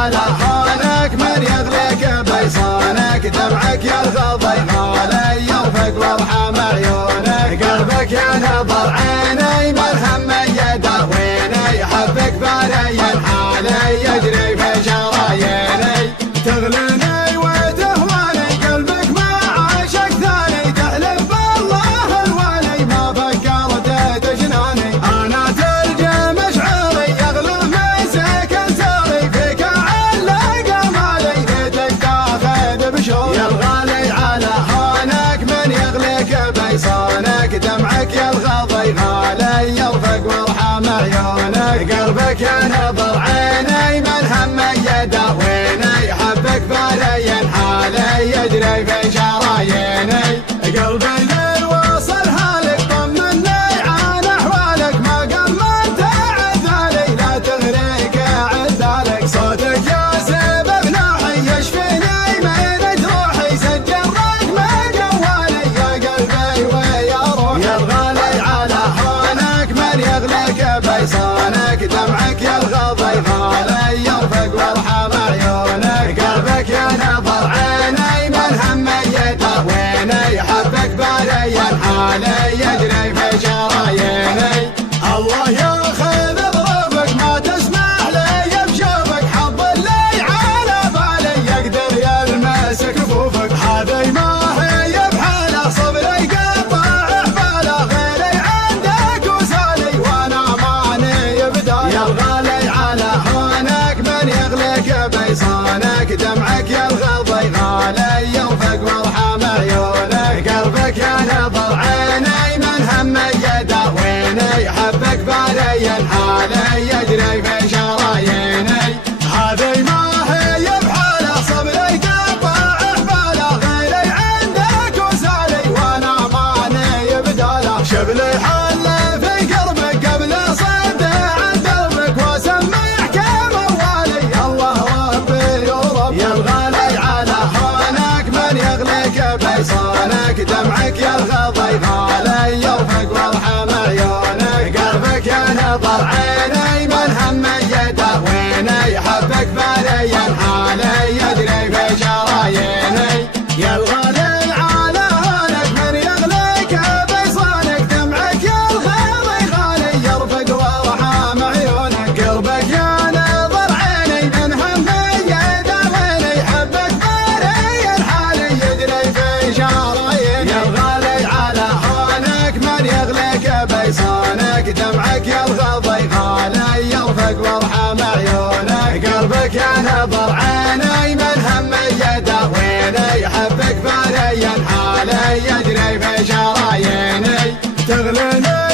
على هونك من يغليك بيصانك دمعك يرغض غالي يرفق وارحم عيونك قلبك ينظر عيني مرهم يداويني حبك باري حالي يجري في شراييني تغليني وتهواني قلبك ما عاشق ثاني تحلف بالله الوالي ما فكرت تجناني انا تلجم مشعري يغلى مسك انساري فيك علق مالي ليتك تاخذ بشوري يا الغالي على هونك من يغليك بيصانك دمعك يرغض غالي يرفق وارحم عيونك قلبك ينظر عيني من هم يداويني حبك باري حالي يجري في شراييني قلبي ليل وصل هالك طمني عن احوالك ما قمنت عذالي لا تغريك عذالك صوتك يا سبب نوحي يشفيني من جروحي سجل رقم جوالي يا قلبي ويا روحي يا الغالي على هونك من يغليك بيصانك دمعك يرغض غالي يرفق وارحم عيونك قلبك ينظر عيني من هم يداويني حبك باري حالي يجري في شراييني الله ياخذ ظروفك ما تسمح لي بشوفك حظ اللي على بالي يقدر يلمس كفوفك هذي ما هي بحاله صبري قطع حباله غيري عندك وسالي وانا ماني بدالي يا الغالي على هونك من يغليك بيصانك دمعك يرغض غالي يرفق وارحم عيونك قلبك ينظر عيني من هم يداويني حبك باري حالي يجري في شراييني هذي ما هي بحاله صبري قطع حباله غيري عندك وسالي وانا ماني بداله شبلي حل في قربك قبل صد عن دربك واسمعك موالي الله ربي ورب يا الغالي على هونك من يغليك بيصانك دمعك يرغض غالي يرفق وارحم عيونك قلبك ينظر عيني من هم يداويني حبك باري حالي يجري في شراييني يا الغالي على هونك من يغليك بيصانك دمعك يرغض غالي يرفق وارحم عيونك قلبك ينظر عيني من هم يداويني حبك باري حالي يجري في شراييني يا الغالي على هونك من يغليك بيصانك دمعك يرغض غالي يرفق وارحم عيونك قلبك ينظر عيني من هم يداويني حبك باري حالي يجري في شراييني تغليني